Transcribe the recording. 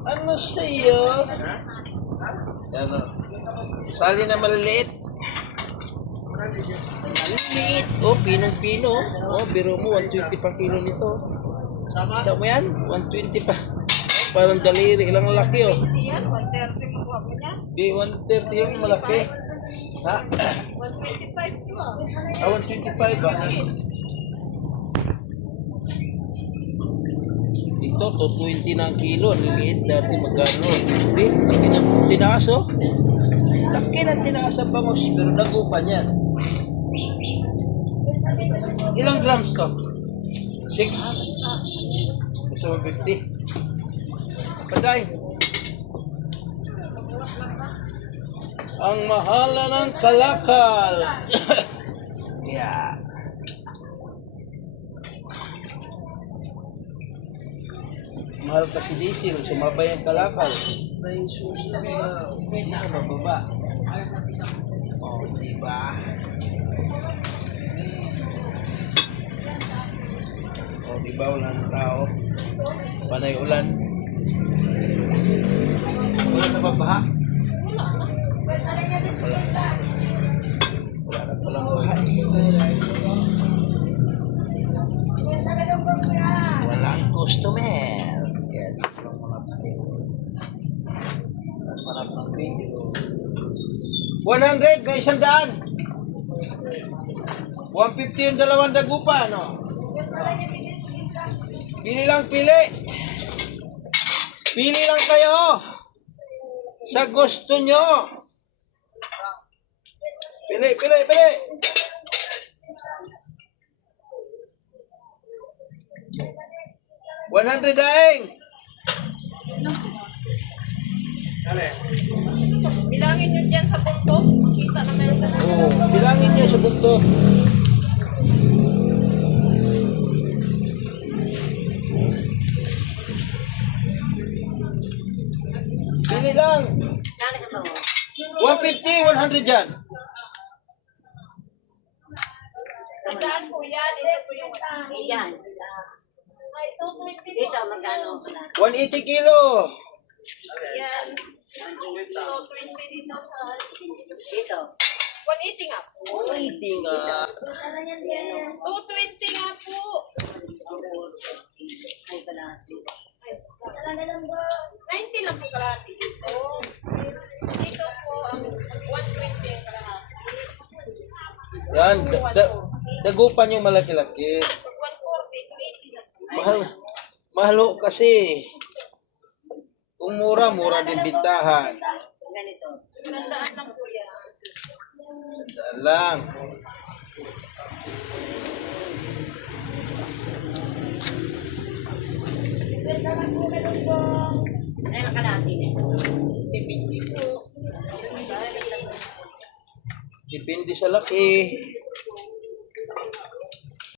Ano sa'yo? Ano? Sali na maliliit. Maliliit. Oh, pinong-pino. Oh, biro mo, 120 pa kilo nito. Kita mo yan? 120 pa. Parang daliri. Ilang laki oh. Yan, 130 mo ako niya. Di, 130 yung malaki. Ha? 125 ko. 125 ba? Ito, 220 na ang kilo. Liliit dati magkano. Hindi, laki na tinaas oh. Laki na tinaas ang bangos. Pero nagupan yan. Ilang grams to? 6? Gusto mo 50? Paday. Ang mahala ng kalakal. Yeah. Mahal kasi diesel, sumabay ang kalakal. May susi na hindi ka mababa. Oh, diba? Oh, diba? Wala ng tao. Panay ulan. Wala na ba baha? Wala. Wala na palang baha. Walang customer. Kaya dito lang muna tayo. Para pang video. 100 may 100. 150 yung dalawang dagupa, no? Pili lang, pili. Pili lang kayo. Sa gusto nyo. Pili, pili, pili. $100 daing. Bilangin nyo dyan sa tuktok. Makita na meron sa Oo, bilangin nyo sa bukto. Pili lang. 150, 100 dyan. Sandaan po yan. Ito po yung Yan. Dito, magkano? 180 kilo. yan. So, 20 dito sa... Dito. 180 nga po. 180 nga. 220 nga po. Ay, kalahati. 90 lang po kalahati dito. Dito po ang 120 ang kalahati. Yan, dagupan yung malaki-laki. Pag 140, 280 na po. Mahal ho kasi. Kung mura, mura din bintahan. Ganito. Sandaan lang po yan. Sandaan lang. Ano yung kalahati nito? Depende po. Depende sa laki.